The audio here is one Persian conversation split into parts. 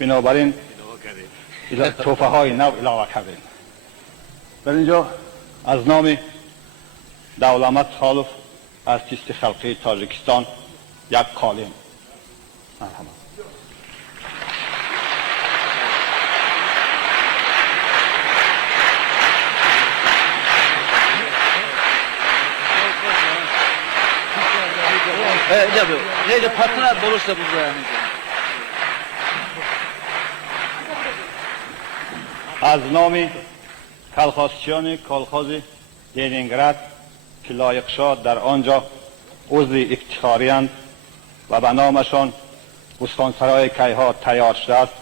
بنابراین توفه های نو علاوه کردیم. در اینجا از نام دولت خالف ارتیست خلقی تاجیکستان یک قالین. مرحبا. Neydi patına bulursa bu yani. از نام کلخاسچیان کلخاز لنینگراد که لایق شد در آنجا عضو افتخاری اند و به نامشان استانسرای کیها تیار شده است،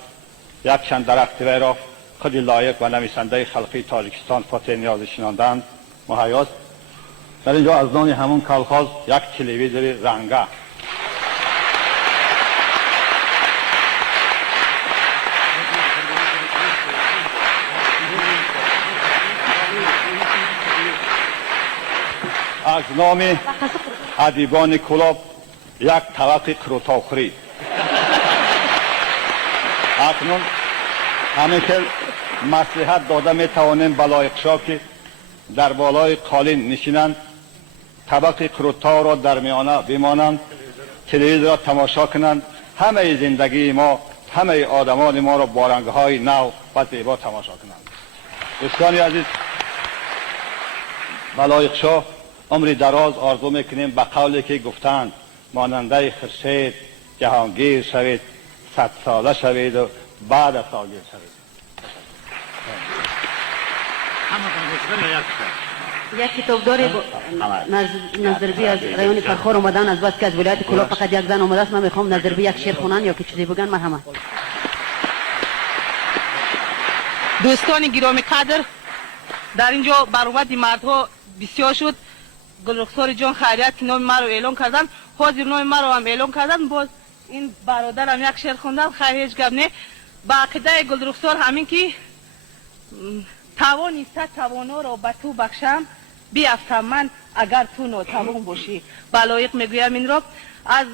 یک چند درخت وی را خود لایق و نویسنده خلقی تاجیکستان فتح نیازی شناندند مهیاست. در اینجا از نام همون کلخاز یک تلویزور رنگه از نام ادیبان کلاب یک طبق کروتاخوری. اکنون همین که مصلحت داده می توانیم به لایق‌شا که در بالای قالین نشینند، طبق کروتا را در میانه بمانند، تلویزیون را تماشا کنند، همه زندگی ما، همه آدمان ما را با رنگ‌های نو و زیبا تماشا کنند. دوستان عزیز، به لایق‌شا عمر دراز آرزو میکنیم به قولی که گفتند ماننده خورشید جهانگیر شوید، 100 ساله شوید و بعد از سالگیر شوید. یک کتابدار نظربی از رایون فرخار اومدن، از بس که از ولایت کلاب فقط یک زن اومده است. من میخوام نظربی یک شعر خونن یا که چیزی بگن. مرحبا. دوستان گرامی قدر، در اینجا برآمد مردها بسیار شد. گلرخسار جان خیریت که نام ما رو اعلان کردن، حاضر نام ما رو هم اعلان کردن. باز این برادرم یک شعر خوندن، خیر هیچ گپ نه. با عقیده گلرخسار همین که توانی صد توانا را به تو بخشم، بیفتم من اگر تو ناتوان باشی. با لایق میگویم این را از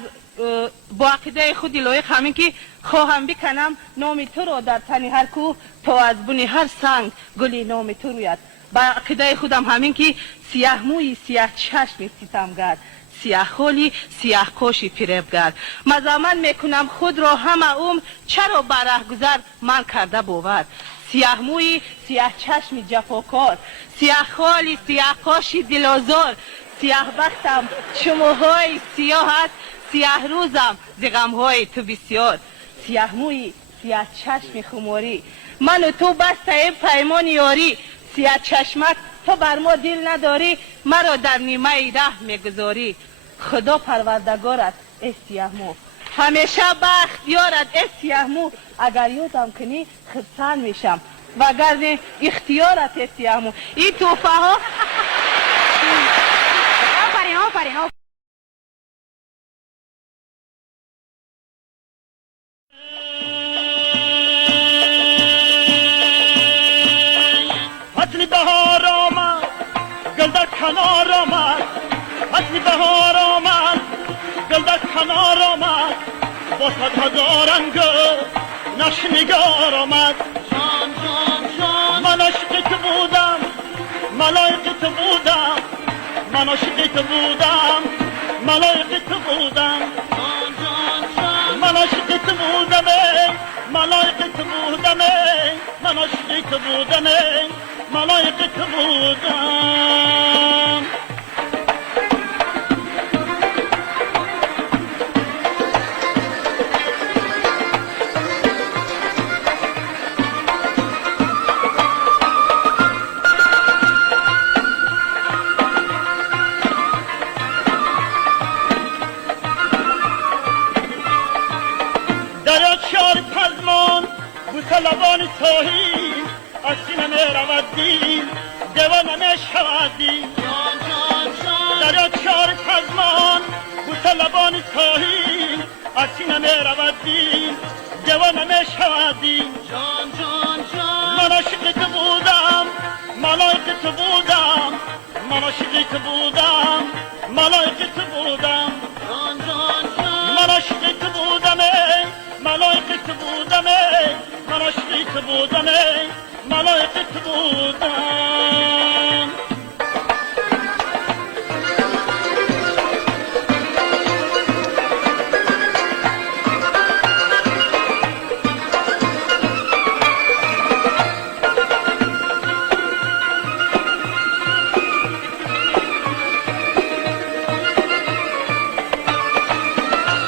با عقیده خودی لایق همین که خواهم بکنم نام تو را در تن هر کو، تا از بن هر سنگ گلی نام تو روید. با عقیده خودم همین که سیاه موی سیاه چشم ستمگر، سیاه خالی سیاه کاشی فریبگر. مزامن میکنم خود را همه عمر، چرا بره گذر من کرده باور. سیاه موی سیاه چشم جفاکار، سیاه خالی سیاه کاشی دلازار. سیاه بختم شماهای سیاهت، سیاه روزم ز غمهای تو بسیار. سیاه موی سیاه چشم خماری، من و تو بسته پیمان یاری. سیاه چشمت تو بر ما دل نداری، مرا در نیمه ره میگذاری. خدا پروردگارت ای سیاه مو، همیشه بخت یارت ای سیاه مو. اگر یادم کنی خرسن میشم، وگر نه اختیارت ای سیاه مو. این توفه ها آفرین آفرین آفرین. فصل بهار آمد گل در کنار آمد، فصل بهار آمد گل در کنار آمد، با 100,000 رنگ نقش نگار آمد. جان جان جان من عاشق تو بودم، ملایق تو بودم، من عاشق تو بودم، ملایق تو بودم. جان جان جان من عاشق تو بودم، ملایق تو بودم، من عاشق تو بودم، ملایق تو بودم. دریا چار پزمان بوسه لبان ساحل، از سینه می رود دل دیوانه می شود دل. دریا چار پزمان بوسه لبان ساحل، از سینه می رود دل دیوانه می شود دل. من عاشق تو بودم، ملایق تو بودم، من عاشق تو بودم، ملایق تو بودم. من عاشق تو بودم، ملایق تو بودم، بودم ملائکت بودم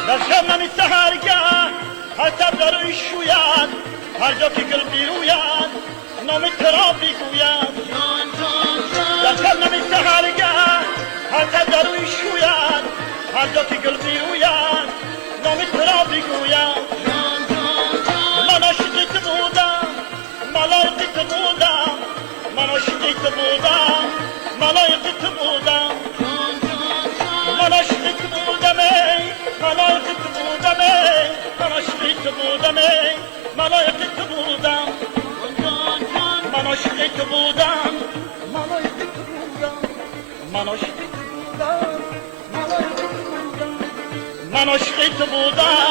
در شبنم سهرگه هر شب در روی شوید هر جا که گل بیروید نام ترا بگوید در شبنم سهرگه هر شب در روی شوید هر جا که گل بیروید نام ترا بگوید من عاشقت بودم ملائکت بودم من عاشقت بودم ملائکت بودم من عاشقت بودم ملائکت بودم من عاشقت بودم ملائکت بودم من عاشقت بودم ملائکت بودم من عاشقت بودم ملائکت بودم من عاشقت بودم